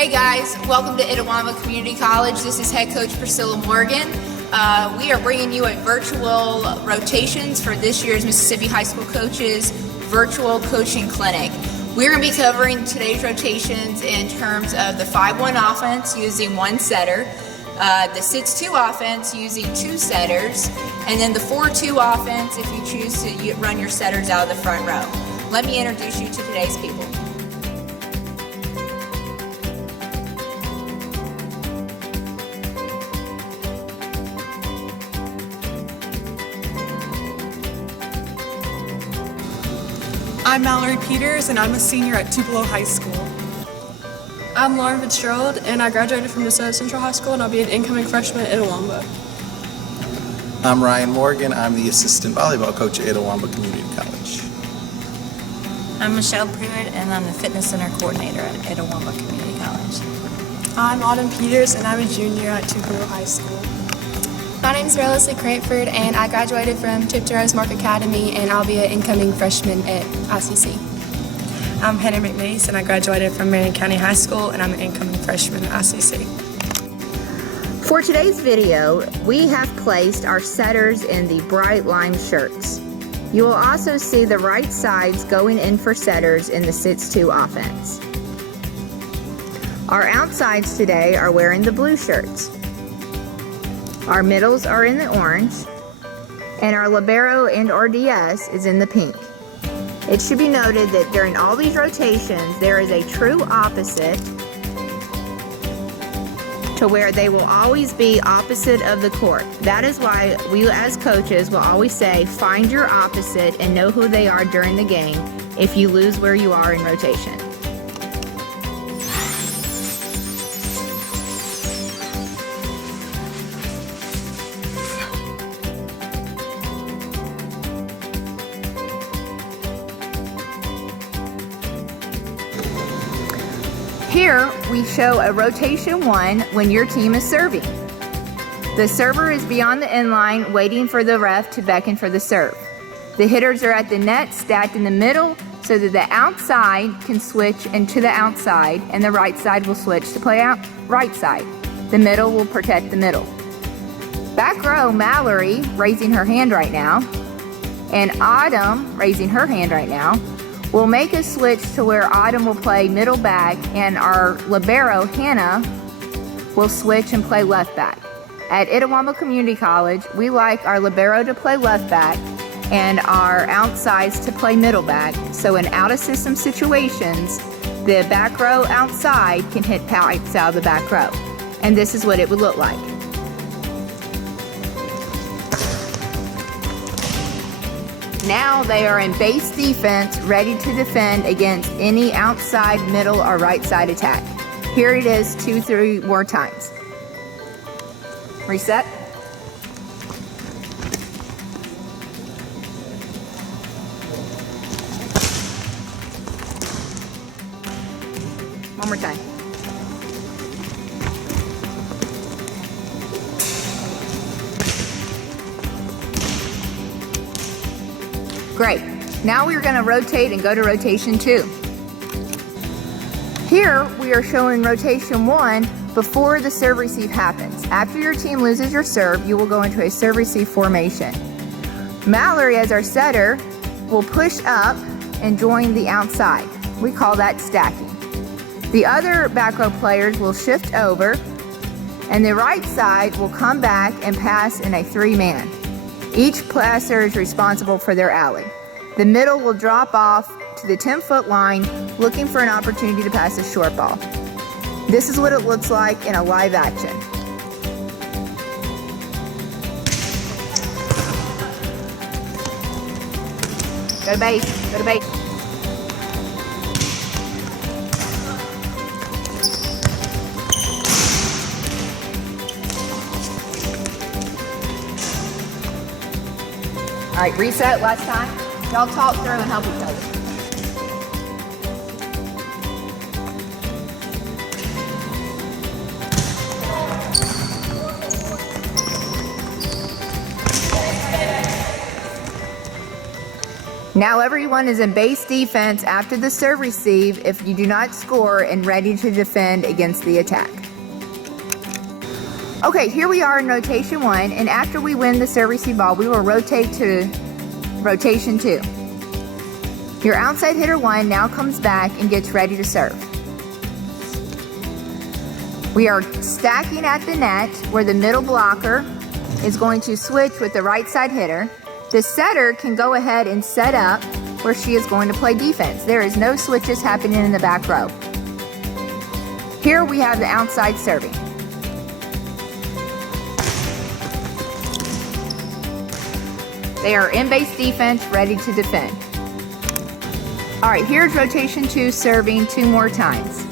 Hey guys, welcome to Itawamba Community College. This is head coach Priscilla Morgan. We are bringing you a virtual rotations for this year's Mississippi High School Coaches Virtual Coaching Clinic. We're going to be covering today's rotations in terms of the 5-1 offense using one setter, the 6-2 offense using two setters, and then the 4-2 offense if you choose to run your setters out of the front row. Let me introduce you to today's people. I'm Mallory Peters, and I'm a senior at Tupelo High School. I'm Lauren Fitzgerald, and I graduated from DeSoto Central High School, and I'll be an incoming freshman at Itawamba. I'm Ryan Morgan. I'm the assistant volleyball coach at Itawamba Community College. I'm Michelle Pruitt, and I'm the fitness center coordinator at Itawamba Community College. I'm Autumn Peters, and I'm a junior at Tupelo High School. My name is Leslie Cranford, and I graduated from Tipton Rosemark Academy, and I'll be an incoming freshman at ICC. I'm Hannah McNeese, and I graduated from Marion County High School, and I'm an incoming freshman at ICC. For today's video, we have placed our setters in the bright lime shirts. You will also see the right sides going in for setters in the 6-2 offense. Our outsides today are wearing the blue shirts. Our middles are in the orange, and our libero and or DS is in the pink. It should be noted that during all these rotations, there is a true opposite to where they will always be opposite of the court. That is why we as coaches will always say, find your opposite and know who they are during the game if you lose where you are in rotation. Here, we show a rotation 1 when your team is serving. The server is beyond the end line waiting for the ref to beckon for the serve. The hitters are at the net stacked in the middle so that the outside can switch into the outside and the right side will switch to play out right side. The middle will protect the middle. Back row, Mallory raising her hand right now, and Autumn raising her hand right now. We'll make a switch to where Autumn will play middle back and our libero, Hannah, will switch and play left back. At Itawamba Community College, we like our libero to play left back and our outsides to play middle back. So in out-of-system situations, the back row outside can hit pipes out of the back row. And this is what it would look like. Now they are in base defense, ready to defend against any outside, middle, or right side attack. Here it is 2-3 more times. Reset. One more time. Great. Now we're going to rotate and go to rotation 2. Here we are showing rotation 1 before the serve receive happens. After your team loses your serve, you will go into a serve receive formation. Mallory, as our setter, will push up and join the outside. We call that stacking. The other back row players will shift over, and the right side will come back and pass in a 3-man. Each passer is responsible for their alley. The middle will drop off to the 10-foot line, looking for an opportunity to pass a short ball. This is what it looks like in a live action. Go to base, go to base. All right, reset last time. Y'all talk through and help each other. Now everyone is in base defense after the serve receive if you do not score and ready to defend against the attack. Okay, here we are in rotation 1, and after we win the serve receive ball, we will rotate to rotation 2. Your outside hitter 1 now comes back and gets ready to serve. We are stacking at the net where the middle blocker is going to switch with the right side hitter. The setter can go ahead and set up where she is going to play defense. There is no switches happening in the back row. Here we have the outside serving. They are in base defense, ready to defend. All right, here's rotation 2 serving 2 more times.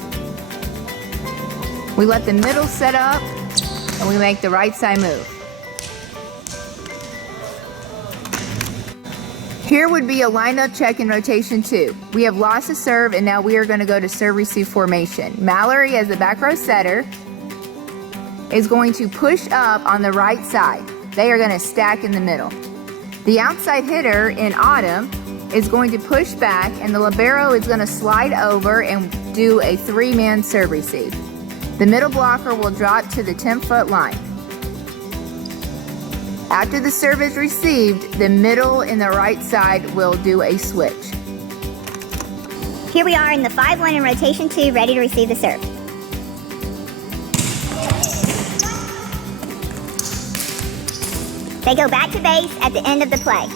We let the middle set up and we make the right side move. Here would be a lineup check in rotation 2. We have lost a serve and now we are going to go to serve receive formation. Mallory, as the back row setter, is going to push up on the right side. They are going to stack in the middle. The outside hitter in Autumn is going to push back and the libero is going to slide over and do a 3-man serve receive. The middle blocker will drop to the 10-foot line. After the serve is received, the middle and the right side will do a switch. Here we are in the 5-1 in rotation 2, ready to receive the serve. They go back to base at the end of the play.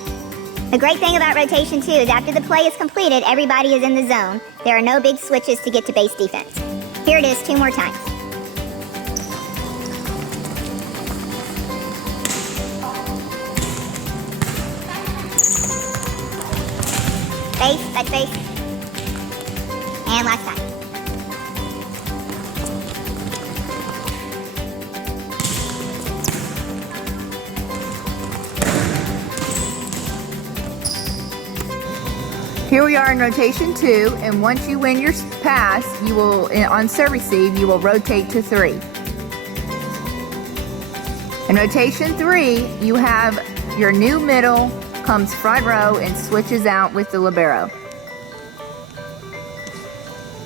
The great thing about rotation 2 is after the play is completed, everybody is in the zone. There are no big switches to get to base defense. Here it is 2 more times. Base, back base. And last time. Here we are in rotation 2, and once you win your pass, you will, on serve receive, you will rotate to 3. In rotation 3, you have your new middle comes front row and switches out with the libero.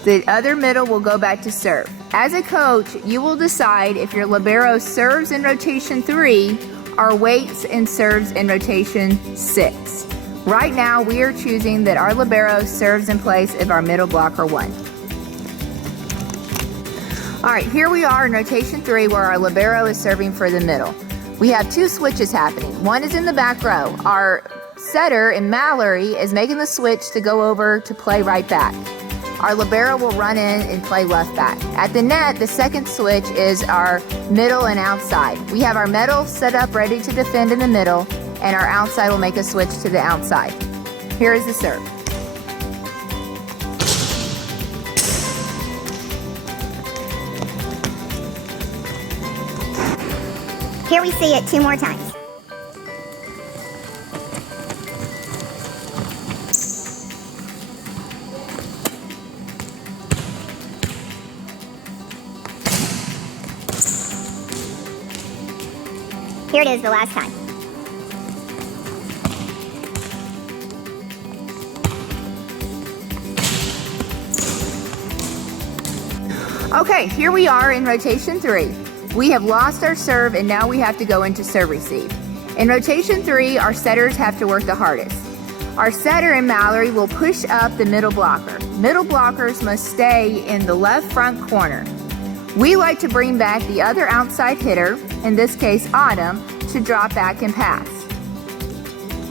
The other middle will go back to serve. As a coach, you will decide if your libero serves in rotation 3 or waits and serves in rotation 6. Right now, we are choosing that our libero serves in place of our middle blocker 1. All right, here we are in rotation 3 where our libero is serving for the middle. We have 2 switches happening. One is in the back row. Our setter in Mallory is making the switch to go over to play right back. Our libero will run in and play left back. At the net, the second switch is our middle and outside. We have our middle set up ready to defend in the middle, and our outside will make a switch to the outside. Here is the serve. Here we see it 2 more times. Here it is the last time. Okay, here we are in rotation 3. We have lost our serve and now we have to go into serve receive. In rotation 3, our setters have to work the hardest. Our setter in Mallory will push up the middle blocker. Middle blockers must stay in the left front corner. We like to bring back the other outside hitter, in this case Autumn, to drop back and pass.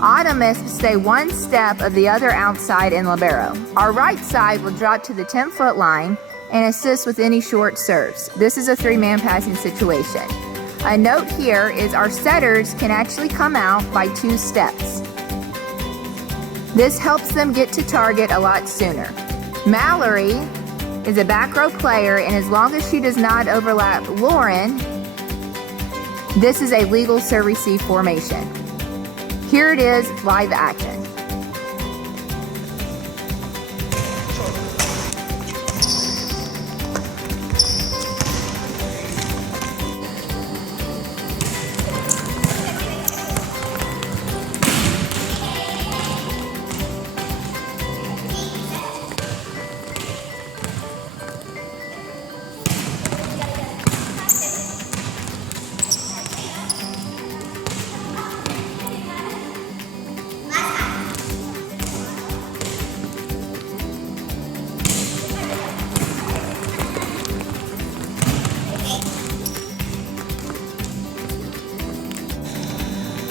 Autumn must stay 1 step of the other outside in libero. Our right side will drop to the 10-foot line and assist with any short serves. This is a 3-man passing situation. A note here is our setters can actually come out by 2 steps. This helps them get to target a lot sooner. Mallory is a back row player, and as long as she does not overlap Lauren, this is a legal serve receive formation. Here it is, live action.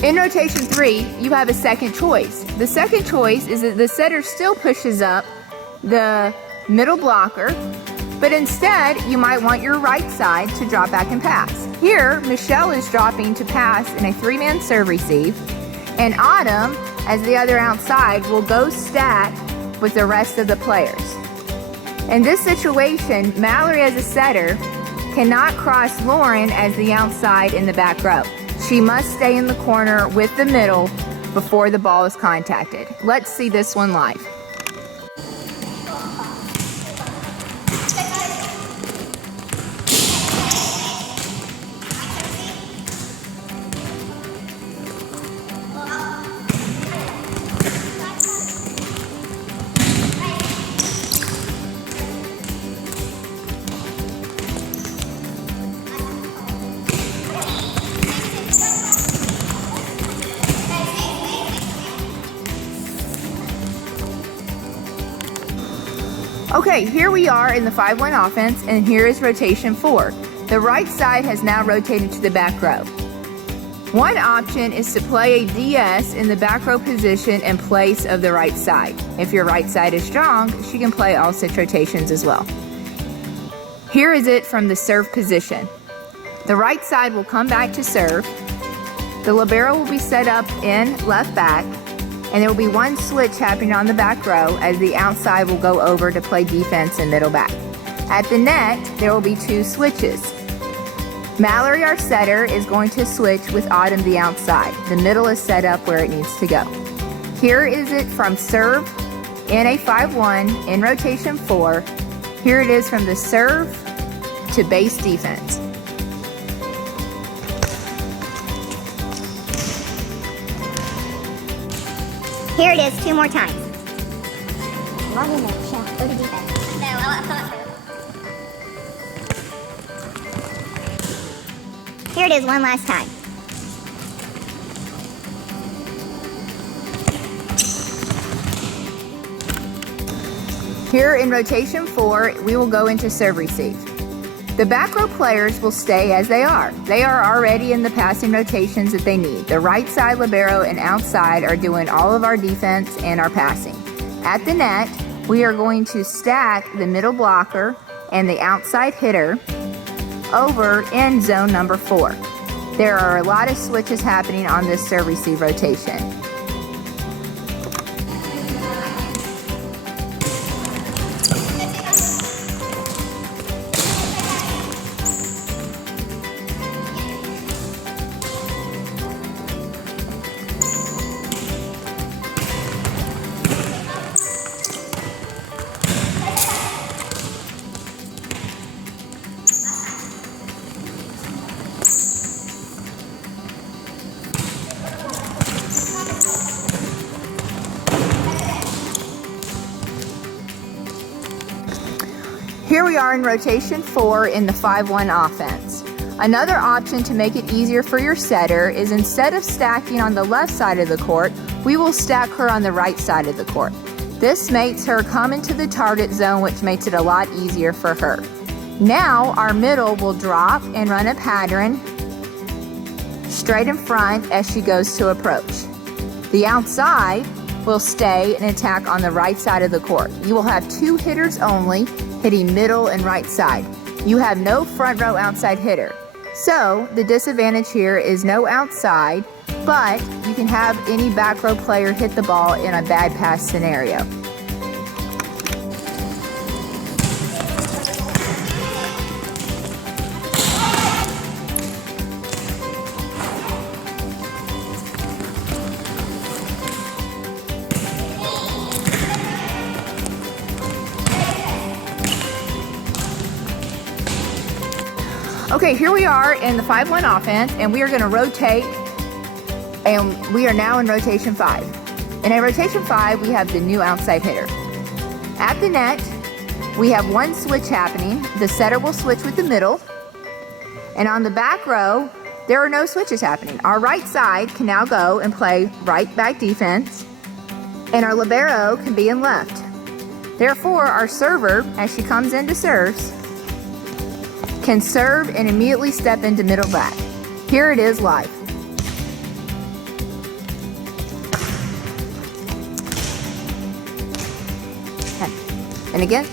In rotation 3, you have a second choice. The second choice is that the setter still pushes up the middle blocker, but instead you might want your right side to drop back and pass. Here, Michelle is dropping to pass in a 3-man serve receive, and Autumn, as the other outside, will go stack with the rest of the players. In this situation, Mallory as a setter cannot cross Lauren as the outside in the back row. She must stay in the corner with the middle before the ball is contacted. Let's see this one live. Okay, here we are in the 5-1 offense, and here is rotation 4. The right side has now rotated to the back row. One option is to play a DS in the back row position in place of the right side. If your right side is strong, she can play all 6 rotations as well. Here is it from the serve position. The right side will come back to serve. The libero will be set up in left back, and there will be one switch happening on the back row as the outside will go over to play defense in middle back. At the net, there will be 2 switches. Mallory, our setter, is going to switch with Autumn, the outside. The middle is set up where it needs to go. Here is it from serve in a 5-1 in rotation 4. Here it is from the serve to base defense. Here it is 2 more times. Log in there, Michelle. Go to defense. No, I'll thought so. Here it is one last time. Here in rotation 4, we will go into serve receive. The back row players will stay as they are. They are already in the passing rotations that they need. The right side libero and outside are doing all of our defense and our passing. At the net, we are going to stack the middle blocker and the outside hitter over in zone number 4. There are a lot of switches happening on this serve receive rotation. Here we are in rotation 4 in the 5-1 offense. Another option to make it easier for your setter is instead of stacking on the left side of the court, we will stack her on the right side of the court. This makes her come into the target zone, which makes it a lot easier for her. Now our middle will drop and run a pattern straight in front as she goes to approach. The outside will stay and attack on the right side of the court. You will have 2 hitters only, hitting middle and right side. You have no front row outside hitter. So the disadvantage here is no outside, but you can have any back row player hit the ball in a bad pass scenario. Okay, here we are in the 5-1 offense, and we are going to rotate, and we are now in rotation 5. In a rotation 5, we have the new outside hitter. At the net, we have one switch happening. The setter will switch with the middle, and on the back row, there are no switches happening. Our right side can now go and play right back defense, and our libero can be in left. Therefore, our server, as she comes in to serves, can serve and immediately step into middle back. Here it is live. And again.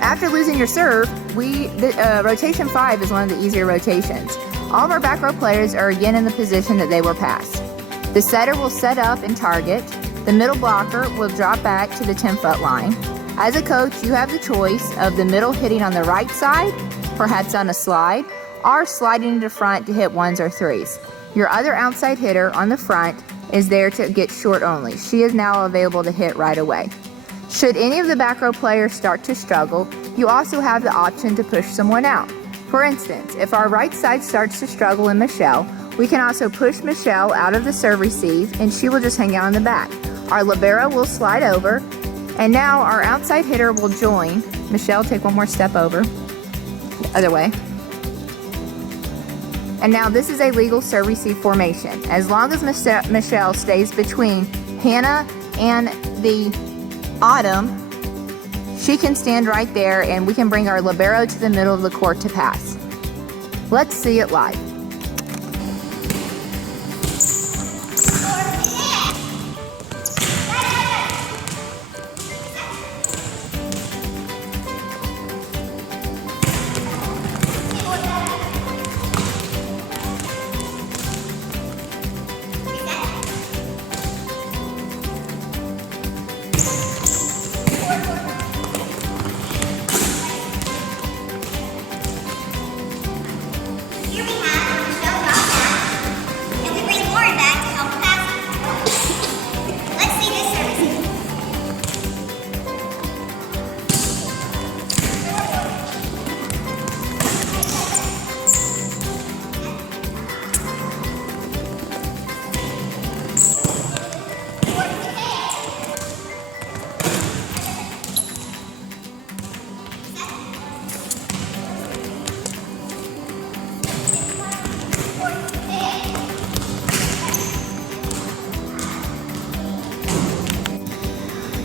After losing your serve, rotation 5 is one of the easier rotations. All of our back row players are again in the position that they were passed. The setter will set up and target. The middle blocker will drop back to the 10-foot line. As a coach, you have the choice of the middle hitting on the right side, perhaps on a slide, or sliding to the front to hit 1s or 3s. Your other outside hitter on the front is there to get short only. She is now available to hit right away. Should any of the back row players start to struggle, you also have the option to push someone out. For instance, if our right side starts to struggle in Michelle, we can also push Michelle out of the serve receive and she will just hang out in the back. Our libero will slide over, and now our outside hitter will join. Michelle, take one more step over, the other way. And now this is a legal serve receive formation. As long as Michelle stays between Hannah and the Autumn, she can stand right there and we can bring our libero to the middle of the court to pass. Let's see it live.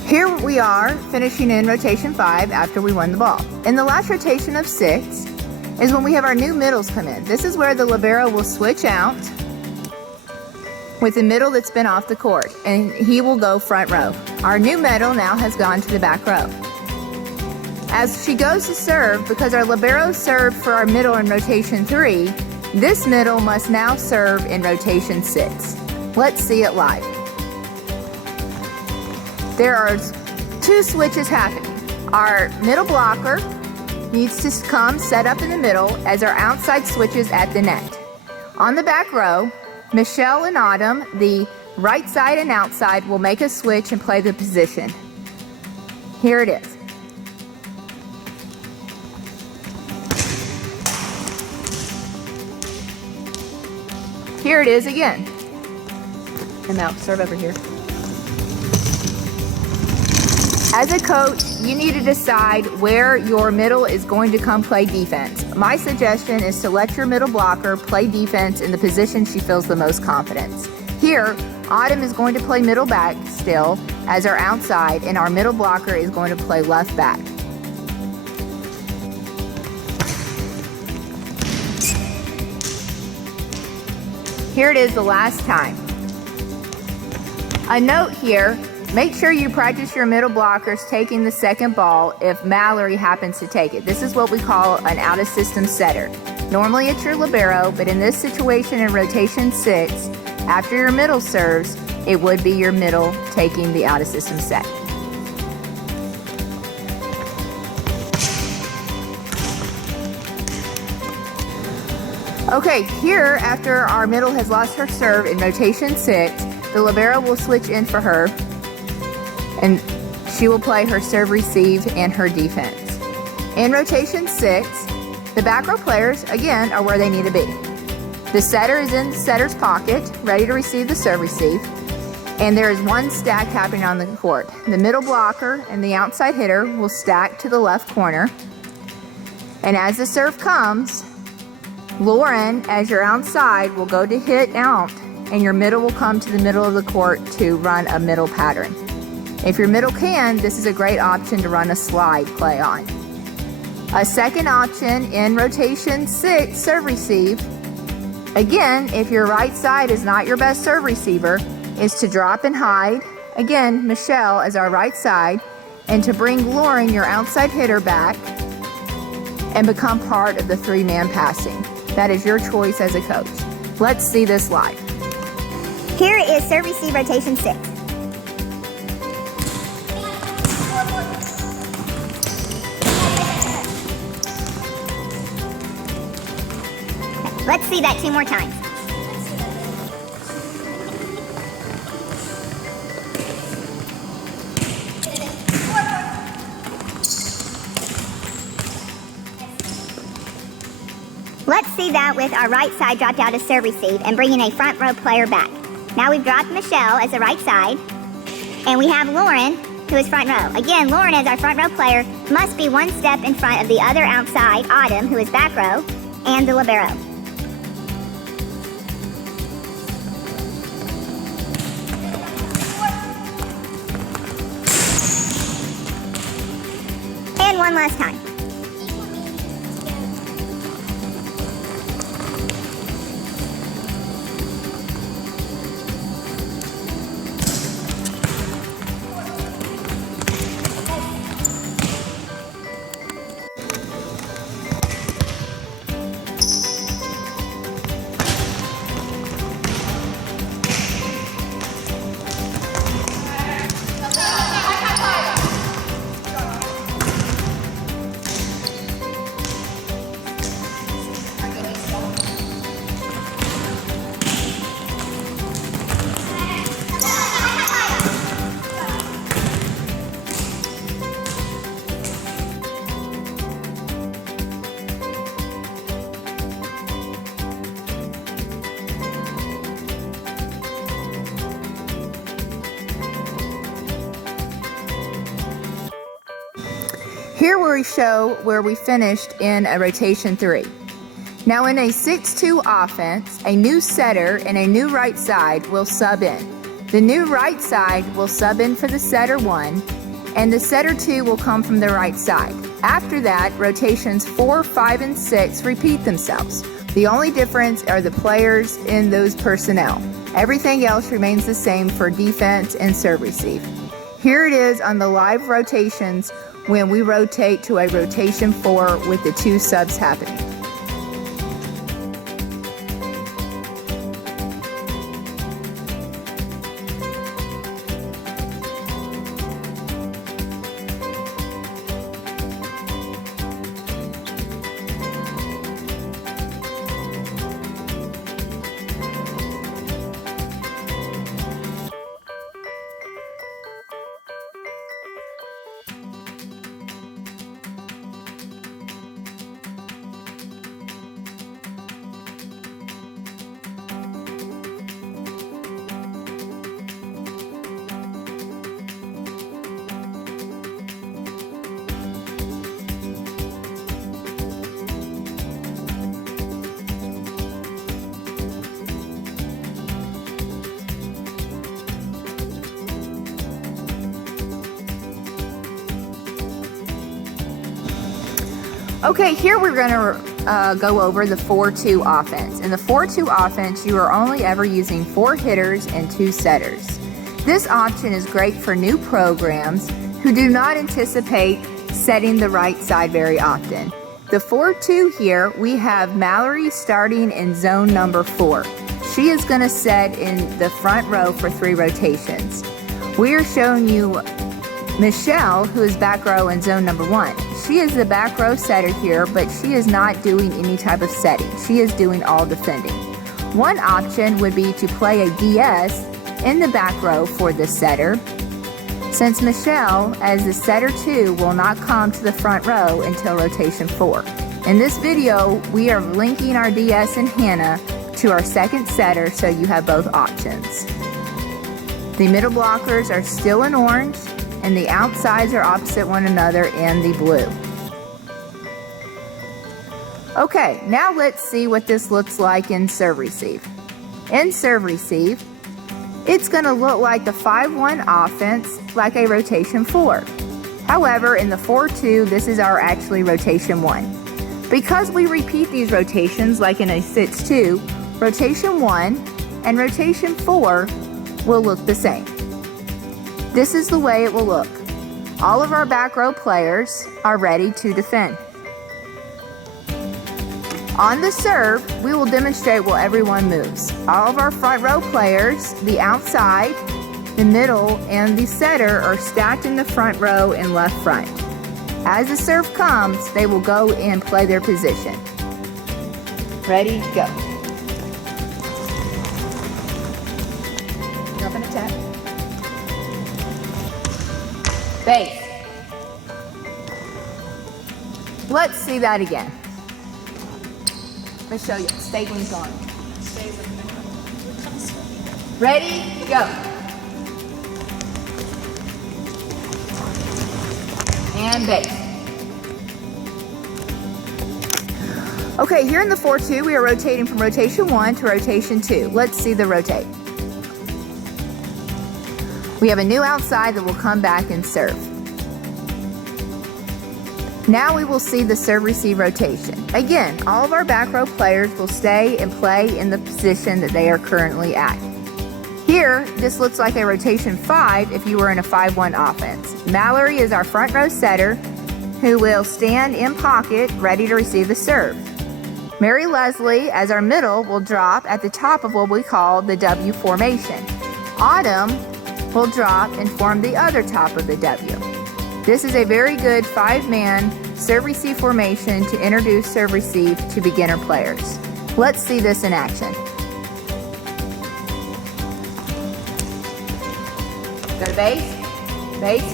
Here we are finishing in rotation 5 after we won the ball. In the last rotation of 6 is when we have our new middles come in. This is where the libero will switch out with the middle that's been off the court, and he will go front row. Our new middle now has gone to the back row. As she goes to serve, because our libero served for our middle in rotation 3, this middle must now serve in rotation 6. Let's see it live. There are 2 switches happening. Our middle blocker needs to come set up in the middle as our outside switches at the net. On the back row, Michelle and Autumn, the right side and outside, will make a switch and play the position. Here it is. Here it is again. And now serve over here. As a coach, you need to decide where your middle is going to come play defense. My suggestion is to let your middle blocker play defense in the position she feels the most confidence. Here, Autumn is going to play middle back still as our outside, and our middle blocker is going to play left back. Here it is the last time. A note here. Make sure you practice your middle blockers taking the second ball if Mallory happens to take it. This is what we call an out-of-system setter. Normally it's your libero, but in this situation in rotation 6, after your middle serves, it would be your middle taking the out-of-system set. Okay, here after our middle has lost her serve in rotation 6, the libero will switch in for her, and she will play her serve receive and her defense. In rotation 6, the back row players, again, are where they need to be. The setter is in the setter's pocket, ready to receive the serve receive, and there is 1 stack happening on the court. The middle blocker and the outside hitter will stack to the left corner, and as the serve comes, Lauren, as your outside, will go to hit out, and your middle will come to the middle of the court to run a middle pattern. If your middle can, this is a great option to run a slide play on. A second option in rotation 6, serve receive. Again, if your right side is not your best serve receiver, is to drop and hide. Again, Michelle as our right side, and to bring Lauren, your outside hitter, back and become part of the 3-man passing. That is your choice as a coach. Let's see this live. Here is serve receive rotation 6. Let's see that 2 more times. Let's see that with our right side dropped out as serve receive and bringing a front row player back. Now we've dropped Michelle as the right side, and we have Lauren, who is front row. Again, Lauren as our front row player must be 1 step in front of the other outside, Autumn, who is back row, and the libero. And one last time. Here we show where we finished in a rotation 3. Now in a 6-2 offense, a new setter and a new right side will sub in. The new right side will sub in for the setter 1, and the setter 2 will come from the right side. After that, rotations 4, 5, and 6 repeat themselves. The only difference are the players in those personnel. Everything else remains the same for defense and serve receive. Here it is on the live rotations when we rotate to a rotation 4 with the 2 subs happening. Okay, here we're going to go over the 4-2 offense. In the 4-2 offense, you are only ever using 4 hitters and 2 setters. This option is great for new programs who do not anticipate setting the right side very often. The 4-2 here, we have Mallory starting in zone number 4. She is going to set in the front row for 3 rotations. We are showing you Michelle, who is back row in zone number 1. She is the back row setter here, but she is not doing any type of setting. She is doing all defending. One option would be to play a DS in the back row for the setter, since Michelle, as the setter 2, will not come to the front row until rotation 4. In this video, we are linking our DS and Hannah to our second setter, so you have both options. The middle blockers are still in orange, and the outsides are opposite one another in the blue. Okay, now let's see what this looks like in serve receive. In serve receive, it's going to look like the 5-1 offense, like a rotation 4. However, in the 4-2, this is our actually rotation 1. Because we repeat these rotations like in a 6-2, rotation 1 and rotation 4 will look the same. This is the way it will look. All of our back row players are ready to defend. On the serve, we will demonstrate while everyone moves. All of our front row players, the outside, the middle, and the setter are stacked in the front row and left front. As the serve comes, they will go and play their position. Ready, go. Drop and attack. Base. Let's see that again. Let's show you. Stay wings on. Ready, go. And base. Okay, here in the 4-2, we are rotating from rotation 1 to rotation 2. Let's see the rotate. We have a new outside that will come back and serve. Now we will see the serve-receive rotation. Again, all of our back row players will stay and play in the position that they are currently at. Here, this looks like a rotation 5 if you were in a 5-1 offense. Mallory is our front row setter who will stand in pocket ready to receive the serve. Mary Leslie, as our middle, will drop at the top of what we call the W formation. Autumn will drop and form the other top of the W. This is a very good 5-man serve-receive formation to introduce serve-receive to beginner players. Let's see this in action. Go to base, base.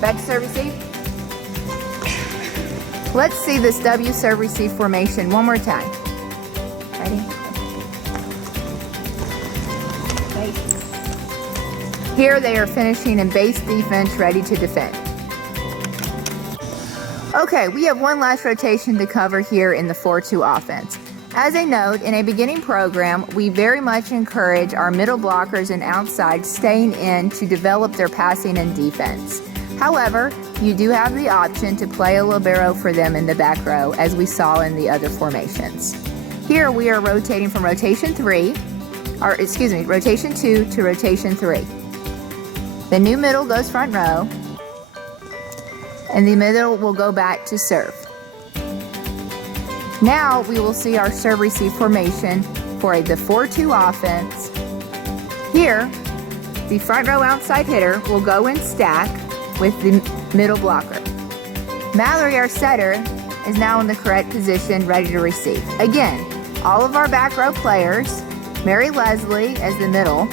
Back to serve-receive. Let's see this W serve-receive formation one more time. Ready? Here they are finishing in base defense, ready to defend. Okay, we have one last rotation to cover here in the 4-2 offense. As a note, in a beginning program, we very much encourage our middle blockers and outside staying in to develop their passing and defense. However, you do have the option to play a libero for them in the back row, as we saw in the other formations. Here we are rotating from rotation 2 to rotation 3. The new middle goes front row, and the middle will go back to serve. Now we will see our serve-receive formation for the 4-2 offense. Here, the front row outside hitter will go in stack with the middle blocker. Mallory, our setter, is now in the correct position, ready to receive. Again, all of our back row players, Mary Leslie as the middle,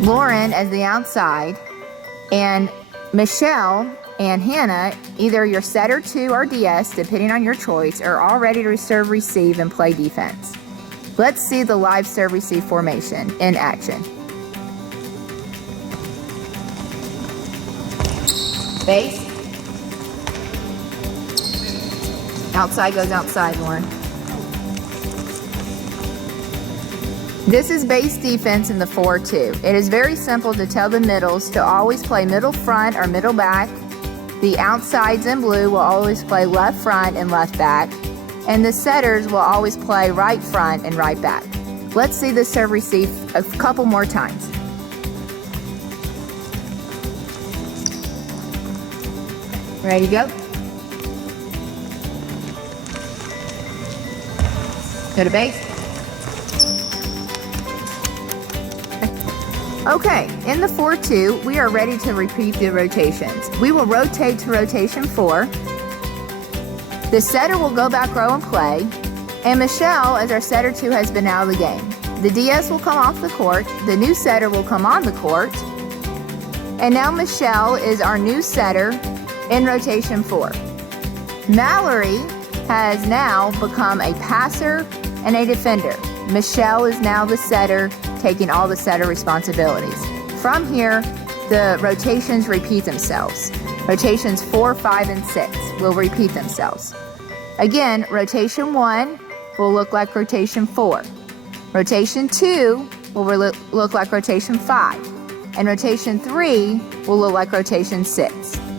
Lauren as the outside, and Michelle and Hannah, either your setter 2 or DS, depending on your choice, are all ready to serve, receive, and play defense. Let's see the live serve receive formation in action. Base. Outside goes outside, Lauren. This is base defense in the 4-2. It is very simple to tell the middles to always play middle front or middle back. The outsides in blue will always play left front and left back. And the setters will always play right front and right back. Let's see the serve receive a couple more times. Ready to go? Go to base. Okay, in the 4-2, we are ready to repeat the rotations. We will rotate to rotation 4. The setter will go back row and play, and Michelle, as our setter 2, has been out of the game. The DS will come off the court, the new setter will come on the court, and now Michelle is our new setter in rotation 4. Mallory has now become a passer and a defender. Michelle is now the setter, taking all the setter responsibilities. From here, the rotations repeat themselves. Rotations 4, 5, and 6 will repeat themselves. Again, rotation 1 will look like rotation 4. Rotation 2 will look like rotation 5. and rotation 3 will look like rotation 6.